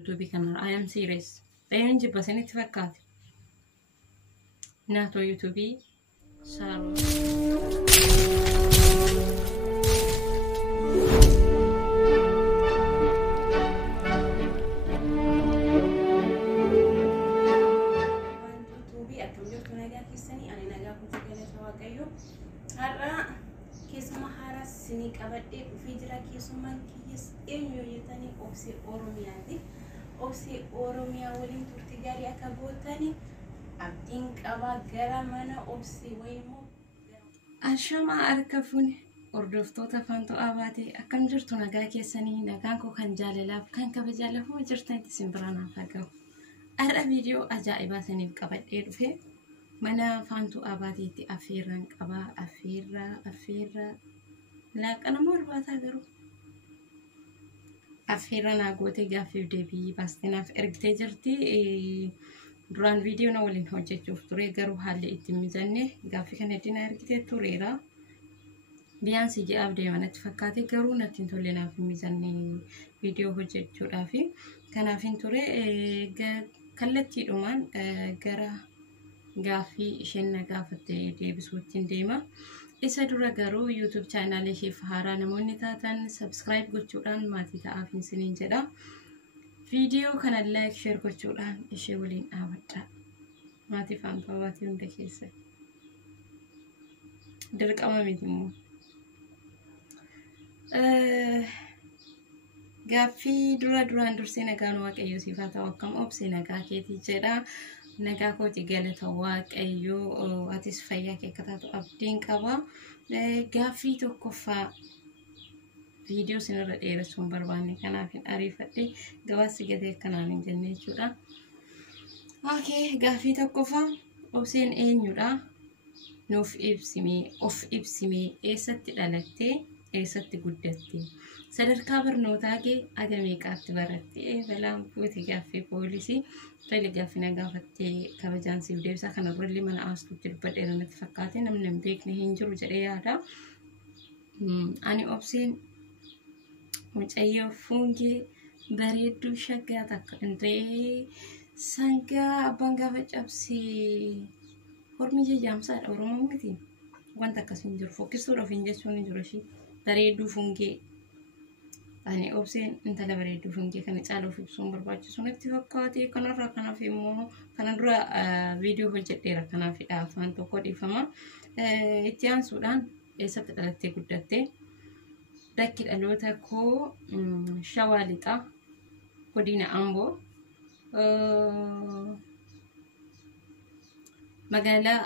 YouTube kanal. I am serious. Tayo jibbas inni itti fakkaate. Naatoo YouTube saaroo. Sini qabadhe dhufee jira keessummaan kiyyas eenyu yettanii obsee Oromiyaati. Obsee Oromiyaa waliin turtii gaarii akka gootanii abdiin qabaa gara mana obsee wayimoo. Ashama harka fuune hordoftoota Faantuu Abaatee akkam jirtu nagaa keessanii nagaan koo kan jaalalaaf kan kabajaalaaf jirtanitti simbiraanaaf haa ga'u. Har'a viidiyoo ajaa'ibaa saniif qabadhee dhufe mana Faantuu Abaateetti affeerraan qabaa affeerraa laaqana morbaataa garuu affeerra naagootee gaaffiif deebii baastinaaf ergitee jirti. Duraan viidiyoo na waliin hojjechuuf ture garuu haalli itti mijanne gaaffii kana dina ergitee tureera. Biyyaansi ji'aaf deemanatti fakkaate garuu natti hin tolle naaf hin mijanne viidiyoo hojjechuudhaaf. Kanaaf hin ture kallattiidhumaan gara gaaffii isheen na gaafatte deebisuutti deema. Isa dura garuu YouTube channel ishee haaraa namoonni taatan subscribe gochuudhaan maatii ta'aaf isiniin jedha. Viidiyoo kana like share gochuudhaan ishee waliin dhaabadha. Maatii Faantuu Abaatee hunda keessa. Dirqama miti immoo. Gaaffii duraan dursee nagaan Waaqayyoo siif haa ta'u akkam obsee nagaa keetii jedha. Nagaa kooti galata Waaqayyoo atis fayyaa kee akka taatu abdiin qaba. Gaaffii tokkoffaa viidiyoo sinirra dheeressuun barbaanne kanaaf hin ariifadhe gabaasni gatee akkanaan hin jenne jechuudha. Okay, gaaffii tokkoffaa obseen eenyudha? Nuuf ibsimee of ibsimee eessatti dhalattee eessatti guddattee sadarkaa barnootaa kee aga meeqaatti barattee balaan fuuti gaaffii poolisii tole gaaffii na gaafattee kabajaan siif deebisaa kana durallee mana aastuutti dubbadheera natti fakkaate namni hin beekne hin jiru jedhee yaada. Ani obseen mucayyoo fuungee bareedduu shaggaa takka indree sangaa abbaan gaafa cabsee hormi jajjaamsaadha Oromoo miti wanta akkasiin jiru fokkisuudhaaf hin jechuun hin jiru ishii bareedduu fuungee. Ani obseen intala bareedduu fuungee kana caaluuf ibsuun barbaachisu natti fakkaate. Kanarraa kanaaf immoo kana dura viidiyoo hojjedheera kanaafidha afaan tokko dhiifama. Itti aansuudhaan eessatti dhalattee guddattee bakki dhaloota koo Shawaa Lixaa godina Amboo magaalaa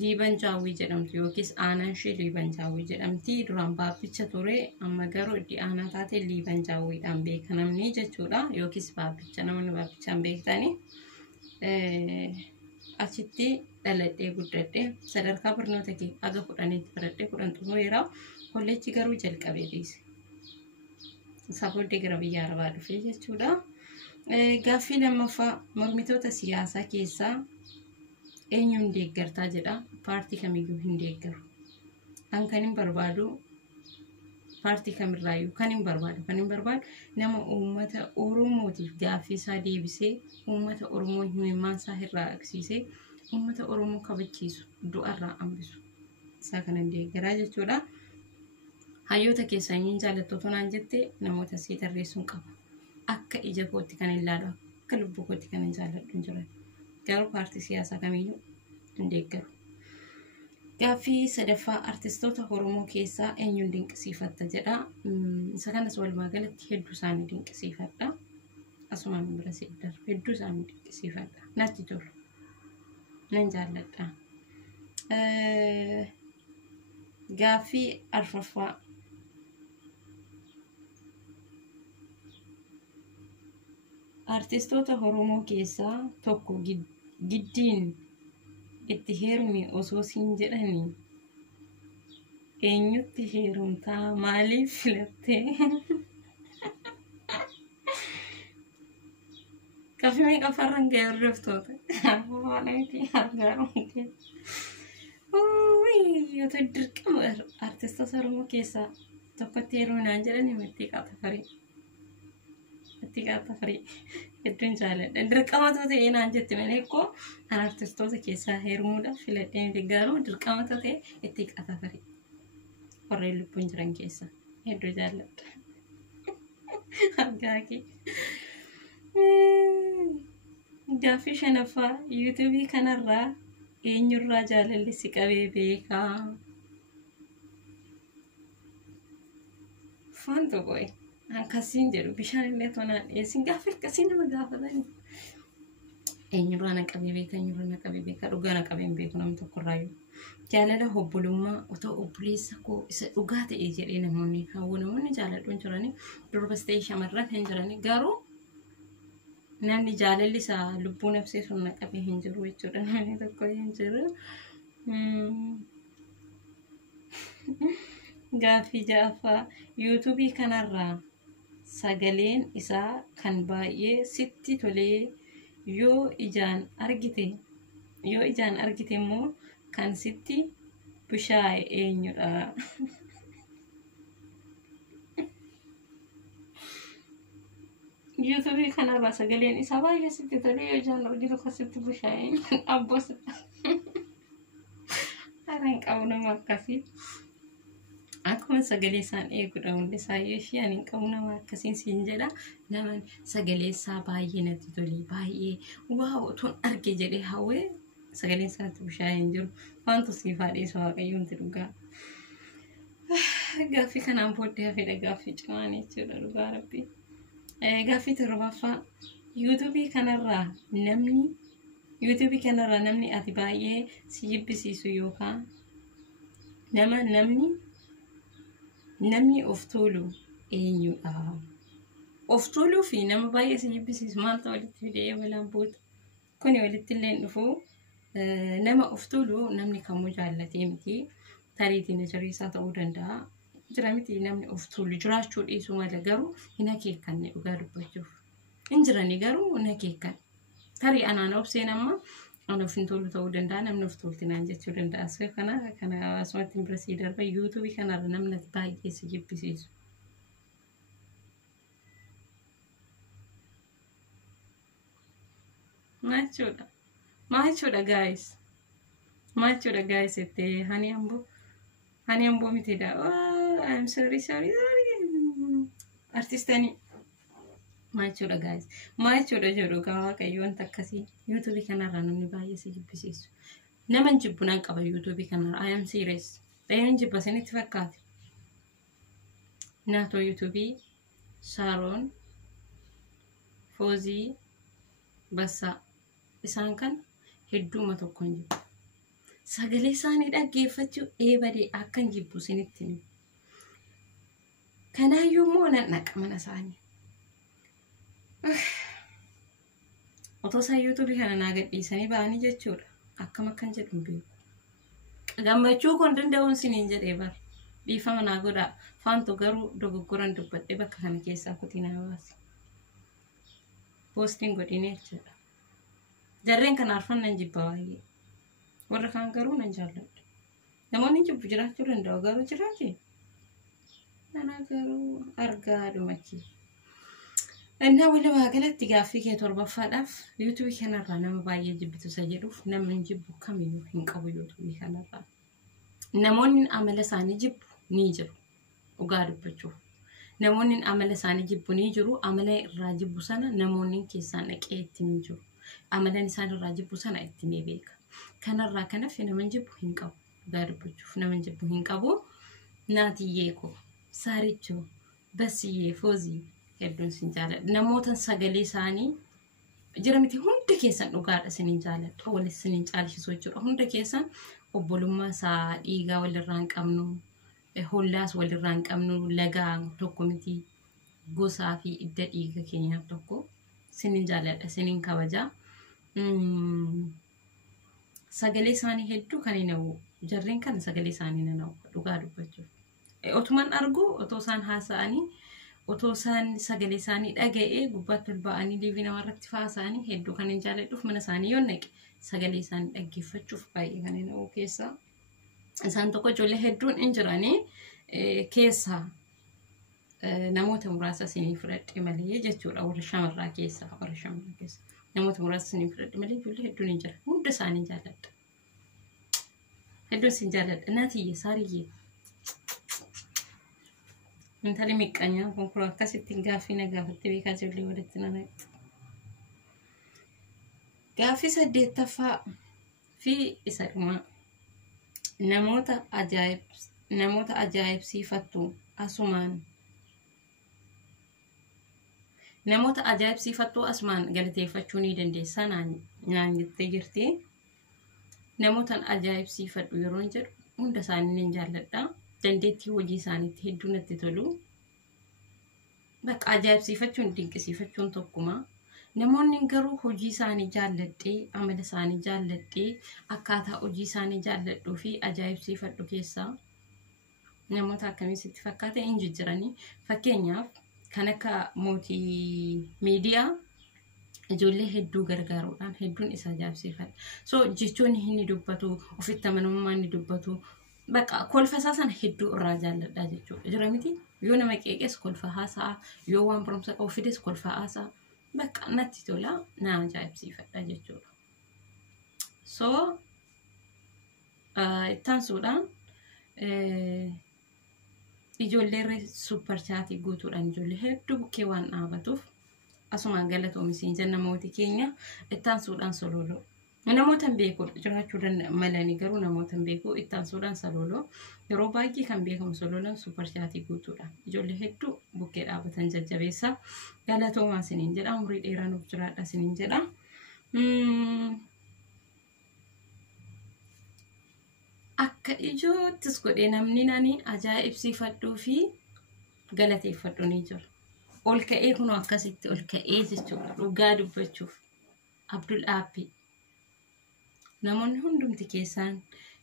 Liiban Jaawwii jedhamtu yookiis aanaan ishee Liiban Jaawwii jedhamti. Duraan baabbicha ture amma garuu itti aanaa taate Liiban Jaawwiidhaan beekamni jechuudha yookiis baabbicha namoonni baabbichaan beektani. Achitti dhaladhee guddadhee sadarkaa barnoota kee aga 10tti baradhee 10 xumureera. Kolleejjii garuu jalqabee dhiise. Isaa booddee gara biyya Arabaa dhufee jechuudha. Gaaffii lammaffaa mormitoota siyaasaa keessaa eenyuun deeggartaa jedha. Paartii kamiyyuu hin deeggaru. Kan hin barbaadu paartii kamirraayyuu kan hin barbaadu nama uummata Oromootiif gaaffii isaa deebisee uummata Oromoo himimmaan isaa irraa agarsiisee uummata Oromoo kabachiisu du'arraa hambisu isaa kanan deeggaraa jechuudha. Hayyoota keessaa hin jaalattoota naan jette namoota sii tarreessuun qaba. Akka ija kootti kan ilaalu akka lubbuu kootti kan jaaladhu hin jiran. Garuu paartii siyaasaa kamiyyuu hin deeggaru. Gaaffii sadaffaa artistoota Oromoo keessaa eenyuun dinqisiifatta jedha. Isa kanas walumaa galatti hedduu isaanii dinqisiifadha. Asumaan bira siddar hedduu isaanii dinqisiifadha. Natti tolu. Nan jaalladha. Gaaffii arfaffaa artistoota Oromoo keessaa tokko giddiin itti heerumi osoo siin jedhanii eenyutti heerumtaa maaliif filattee? Kaffi qafarran gaarreftoota abboonaati argaaruun yoo ta'u dirqama artistoota Oromoo keessaa tokkotti heeruminaan jedhanii matti qaata farii. itti qaxafari hedduun jaaladha dirqama ta'e inaan jetti malee ko an artistoota keessaa heerumuudhaaf filadhee garuu dirqama ta'e itti qaxafari warreen lubbuun jiran keessa hedduu jaaladha argaaki gaaffii shanaffaa yuutuubii kanarraa eenyurraa jaalalli si qabee beekaa fanto boy akkasiin jedhu bishaan illee tonaan dhiyeessin gaaffii akkasii nama gaafatani eenyurraa na qabee beeka eenyurraa na qabee beeka dhugaa na qabeen beeku namni tokkorraayyuu jaalala obbolummaa otoo obboleessa koo isa dhugaa ta'e jedhee namoonni hawwu namoonni jaaladhuun jiranii durbas ta'e shamarran hin jiranii garuu namni jaalalli isaa lubbuu nafsee sun na qabee hin jiru jechuudha namni tokko hin jiru gaaffii ja'affaa yuutuubii kanarraa sagaleen isaa kan baay'ee sitti tolee yoo ijaan argite immoo kan sitti bushaa'e eenyudha yuutuubii kanarraa sagaleen isaa baay'ee sitti tolee yoo ijaan argite kan sitti bushaa'e abbos araan qabu nama akkasii akkuma sagalee isaan eeguudha hundi isaayyuu ishee ani qabu nama akkasiin siin jedha nama sagalee isaa baay'ee natti tolee baay'ee waaw otoon arge jedhee hawwee sagalee isaatti bushaa'ee hin jiru waantu siifaa dhiisa waaqayyoon ti dhugaa gaaffii kanaan booddee hafedha gaaffii cimaan jechuudha dhugaa rabbii gaaffii torbaffaa yuutuubii kanarraa namni ati baay'ee si jibbisiisu yookaan namni of tolu eenyudha of toluu fi nama baay'ee si jibbisiisu maaltu walitti fidee balaan boota kuni walitti illee dhufu nama of tolu namni kamuu jaallatee miti tariitiin jariisaa ta'uu danda'a jira miti namni of tolu jiraachuu dhiisuu mala garuu hin akeekanne dhugaa dubbachuuf hin jirani garuu hin akeekan tarii anaan obseen amma ana ofin tolu ta'uu danda'a namni of toltinaan jechuu danda'a so kana asumatti bira sii darba yuutuubii kanarra namni baay'ee si jibbisiisu maachuudha guys itti hani ambo mitidha I'm sorry artistani maachuudha guys maachuudha jedhu waaqayyoon takkasii yuutuubii kanarraa namni baay'ee si jibbisiisu nama jibbu nan qaba yuutuubii kanarraa I am serious ta'een jibba sinitti fakkaate naatoo yuutuubii Shaaroon Foozii Bassaa isaan kan hedduuma tokkoon jibbu sagalee isaanii dhaggeeffachuu eebadee akkan jibbu sinitti ni kanaayyuu immoo nan dhaqa mana isaanii otoo isaan yuutuubii kana naa gadhiisanii ba'anii jechuudha akkam akkan jedhu beeku gammachuu kun danda'uun siniin jedhee bar dhiifama naa godhaa faantu garuu dogoggoran dubbadhee bakka kana keessaa kutii naa baase poostiin godhinee jechuudha jarreen kana arfannan jibba baay'ee warra kaan garuu nan jaalladha namoonni jibbu jiraachuu danda'u garuu jiraate ana garuu argaa dhumachii እና ወለ ባገለት ጋፊ ከቶርባፋዳፍ ዩቲዩብ ከነራ ነም ባየ ጅብቱ ሰጀዱፍ ነምን ጅቡ ከሚኑ እንቀቡ ዩቲዩብ ከነራ ነሞንን አመለሳኒ ጅቡ ኒጅሩ ኡጋድበቹ ነሞንን አመለሳኒ ጅቡ ኒጅሩ አመለ ራጅቡ ሰና ነሞንን ከሳነ ቀየት ኒጅሩ አመለን ሳን ራጅቡ ሰና እትኔ ቤካ ከነራ ከነፍ ነምን ጅቡ እንቀቡ ጋድበቹ ነምን ጅቡ እንቀቡ ናትዬኮ ሳሪቾ በስዬ ፎዚ hedduun sin jaaladha namootan sagalee isaanii jira miti hundi keessan dhugaadha sinin jaaladha walis sinin caalchisoo jechuudha hunda keessan obbolummaa isaa dhiigaa walirraa hin qabnu hollaas walirraa hin qabnu lagaa tokko miti gosaa fi idda dhiiga keenyaaf tokko sinin jaaladha sinin kabajaa sagalee isaanii hedduu kan hin hawwu jarreen kan sagalee isaanii nan hawwu dhugaa dubbachuuf otuman argu otoo isaan haasa'anii otoo isaan sagalee isaanii dhaga'ee gubbaatti ol ba'anii liivina warratti faasaanii hedduu kan hin jaaladhuuf mana isaanii yoo naqe sagalee isaanii dhaggeeffachuuf baay'ee kan hin hawwu keessaa isaan tokko ijoollee hedduun hin jiranii keessaa namoota muraasa sinii fudhadhe malee jechuudha warra shamarraa keessa namoota muraasa sinii fudhadhe malee ijoollee hedduun hin jira hunda isaanii jaalladha hedduun sin jaalladha naatiyye saariyyee intali miqqanyaa konkolaa akkasittiin gaaffii na gaafatte beekaa ijoollee walitti nana gaaffii 8ffaa fi isa dhumaa namoota ajaa'ibsiifattu asumaan galateeffachuu ni dandeessaa naan jettee jirti. Namootaan ajaa'ibsiifadhu yeroo jedhu hunda isaanii nan jaalladha. Dandeettii hojii isaaniitti hedduu natti tolu. Bakka ajaa'ibsiifachuun dinqisiifachuun tokkuma. Namoonni garuu hojii isaanii jaalladhee amala isaanii jaalladhee akkaataa hojii isaanii jaalladhuu fi ajaa'ibsiifadhu keessaa namoota akkamitti fakkaate hin jijjiiranii fakkeenyaaf kan akka mootii miidiyaa ijoollee hedduu gargaaruudhaan hedduun isa ajaa'ibsiifadha. So jechoonni inni dubbatu ofitti amanamummaan inni dubbatu bakka kolfa sana hedduu irraa jaalladha jechuudha. Jira miti yoo nama qeeqes kolfa haasa'a yoo waan barumsa qabu fides kolfa haasa'a. Bakka natti tola na ajaa'ibsiifadha jechuudha. So ittaan suudhaan ijoollee super chaatii guutuudhaan ijoollee hedduu bukkee waan dhaabatuuf asumaan galatoomisiin jenna mootii keenya ittaan suudhaan sololoo. Namoota beeku jiraachuu malanii garuu namoota beeku ittaan suudhaan sololoo yeroo baay'ee kan beekamu sololoon super chaatii guutuudhaan ijoollee hedduu bukkee dhaabatan jajjabeessa galatoomaa siniin jedha umurii dheeraa nuuf jiraadha siniin jedha. Akka ijoottis godhee namni nani ajaa'ibsiifadhuu fi galateeffadhu ni jira. Ol ka'ee kun akkasitti ol ka'ee jechuudha dhugaa dubbachuuf Abdul Aappii. Namoonni hundumti keessaan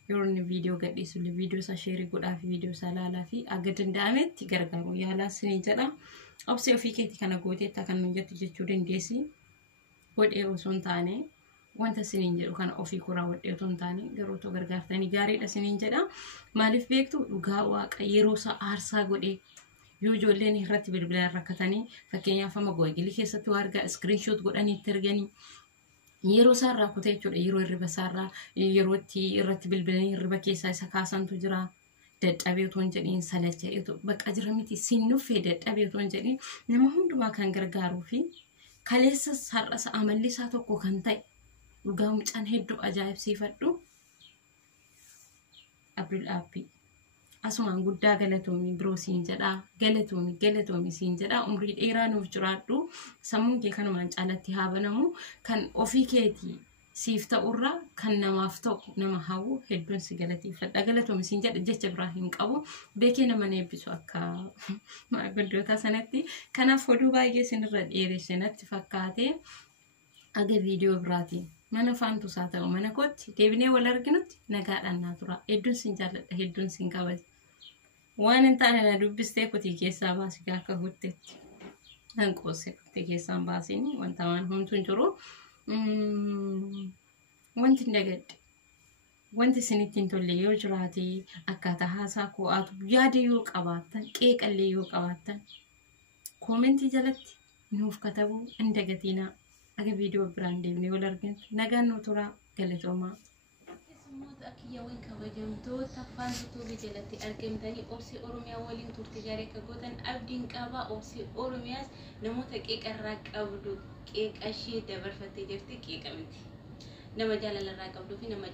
yeroo inni viidiyoo gadhiisu viidiyoo isaa sheerii godhaa fi viidiyoo isaa ilaalaa fi akka danda'ametti gargaaru yaalaa siniin jedha. Obsee ofii keetii kana gooteetta kan nuyi jettu jechuu dandeessi. Godhee osoo hin taane wanta siniin jedhu kana ofii kuraa wadhee otoo hin taane garuu otoo gargaartanii gaariidha siniin jedha. Maaliif beektu dhugaa waaqa yeroo isaa aarsaa godhee yoo ijoolleen irratti bilbilaan rakkatanii fakkeenyaaf amma Google keessatti waa argaa screenshot godhanii itti erganii yeroo isaarraa kutee jechuudha. Yeroo hirriba isaarraa yeroo irratti bilbilanii hirriba keessaa isa kaasantu jira. Dadhabee otoo hin jedhiin salacha'ee bakka jira miti sinnuffee dadhabee otoo hin jedhiin nama hundumaa kan gargaaruu fi kaleessa har'asa amalli isaa tokko kan ta'e dhugaa mucaan hedduu ajaa'ibsiifadhu Abdul Aappii. Asumaan guddaa galatoomii biroo siin jedha galatoomi siin jedha umurii dheeraa nuuf jiraadhu sammuun kee kanumaan caalatti haa banamu kan ofii keetii siif ta'urraa kan namaaf ta'u nama hawwu hedduun si galateeffadha galatoomi siin jedha jecha biraa hin qabu beekee nama eebbisu akka maanguddoota sanatti kanaaf oduu baay'ee sinirra dheeresse natti fakkaate aga viidiyoo biraatiin mana faantusaa ta'u mana kootti deebinee wal arginutti nagaadhaan naa tura hedduun siin jaalladha hedduun siin kabaja. Waan hin taane na dubbistee kutii keessaa baasii akka huttetti nan qoose kutii keessaan baasini wanta waan homtuun jiru wanti dagadde wanti sinittiin tolle yoo jiraate akkaataa haasaa ko'aatu yaada yoo qabaattan qeeqallee yoo qabaattan koomentii jalatti nuuf katabuu hin dagatinaa aga viidiyoo biraan deemnee wal argintu nagaan nu tura galatoomaa. Akiyyaawwan kabajamtoota faantuubii jalatti argamtanii obsee Oromiyaa waliin turtii gaarii akka gootan abdiin qaba. Obsee Oromiyaas namoota qeeqarraa qabdu qeeqashee dabarfattee jirti qeeqa miti nama jaalalarraa qabduu fi nama